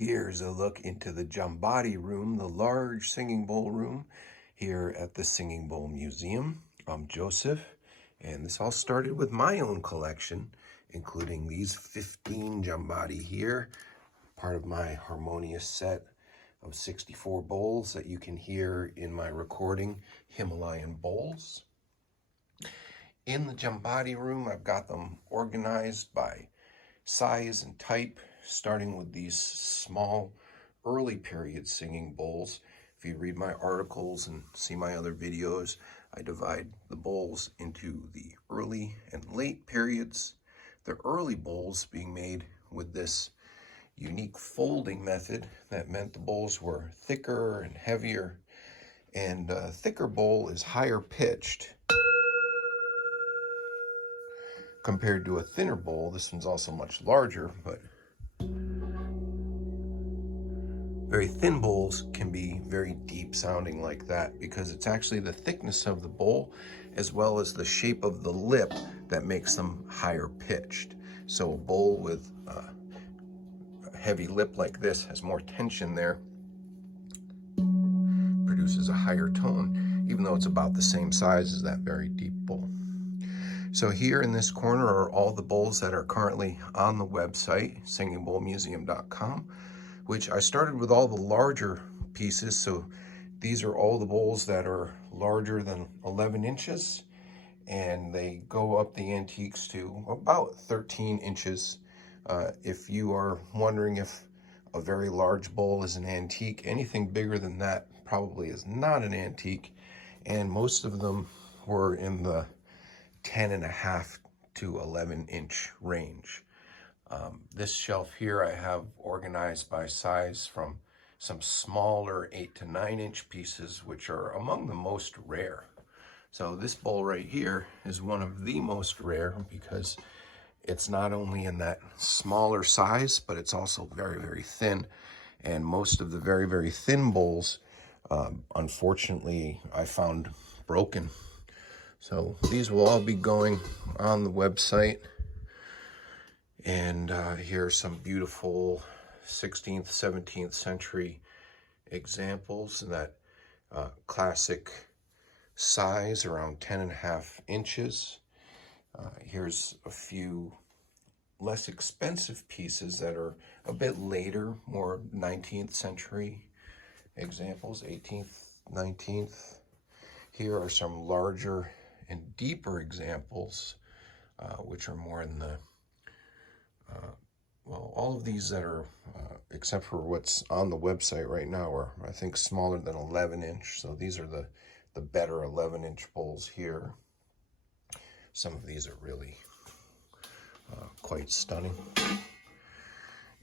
Here's a look into the Jambati Room, the large singing bowl room here at the Singing Bowl Museum. I'm Joseph, and this all started with my own collection, including these 15 Jambati here, part of my harmonious set of 64 bowls that you can hear in my recording, Himalayan Bowls. In the Jambati Room, I've got them organized by size and type, starting with these small early period singing bowls. If you read my articles and see my other videos, I divide the bowls into the early and late periods. The early bowls being made with this unique folding method that meant the bowls were thicker and heavier, and a thicker bowl is higher pitched compared to a thinner bowl. This one's also much larger, but very thin bowls can be very deep sounding like that because it's actually the thickness of the bowl as well as the shape of the lip that makes them higher pitched. So a bowl with a heavy lip like this has more tension there, produces a higher tone, even though it's about the same size as that very deep bowl. So here in this corner are all the bowls that are currently on the website, singingbowlmuseum.com, which I started with all the larger pieces. So these are all the bowls that are larger than 11 inches, and they go up the antiques to about 13 inches. If you are wondering if a very large bowl is an antique, anything bigger than that probably is not an antique, and most of them were in the 10.5 to 11 inch range. This shelf here I have organized by size from some smaller 8 to 9 inch pieces, which are among the most rare. So this bowl right here is one of the most rare because it's not only in that smaller size, but it's also very, very thin. And most of the very, very thin bowls, unfortunately, I found broken. So these will all be going on the website. And here are some beautiful 16th, 17th century examples in that classic size, around 10.5 inches. Here's a few less expensive pieces that are a bit later, more 19th century examples, 18th, 19th. Here are some larger and deeper examples, which are more in the, well, all of these that are, except for what's on the website right now, are, I think, smaller than 11 inch. So these are the better 11 inch bowls here. Some of these are really quite stunning.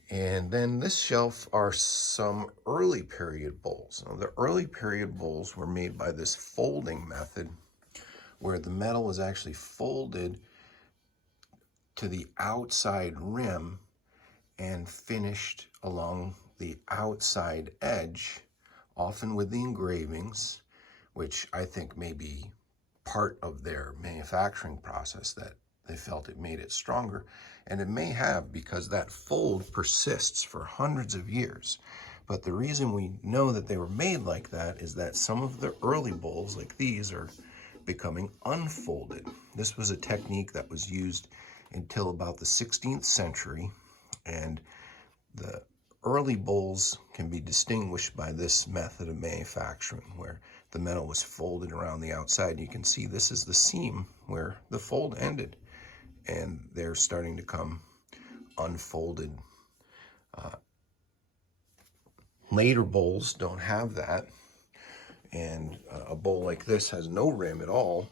And then this shelf are some early period bowls. Now, the early period bowls were made by this folding method, where the metal was actually folded to the outside rim and finished along the outside edge, often with the engravings, which I think may be part of their manufacturing process, that they felt it made it stronger. And it may have, because that fold persists for hundreds of years. But the reason we know that they were made like that is that some of the early bowls, like these, are becoming unfolded. This was a technique that was used until about the 16th century, and the early bowls can be distinguished by this method of manufacturing, where the metal was folded around the outside. You can see this is the seam where the fold ended, and they're starting to come unfolded. Later bowls don't have that, and a bowl like this has no rim at all,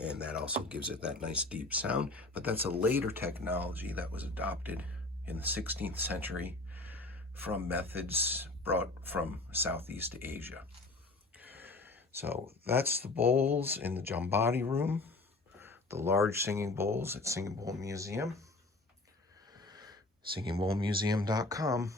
and that also gives it that nice deep sound. But that's a later technology that was adopted in the 16th century from methods brought from Southeast Asia. So that's the bowls in the Jambati Room, the large singing bowls at Singing Bowl Museum, singingbowlmuseum.com.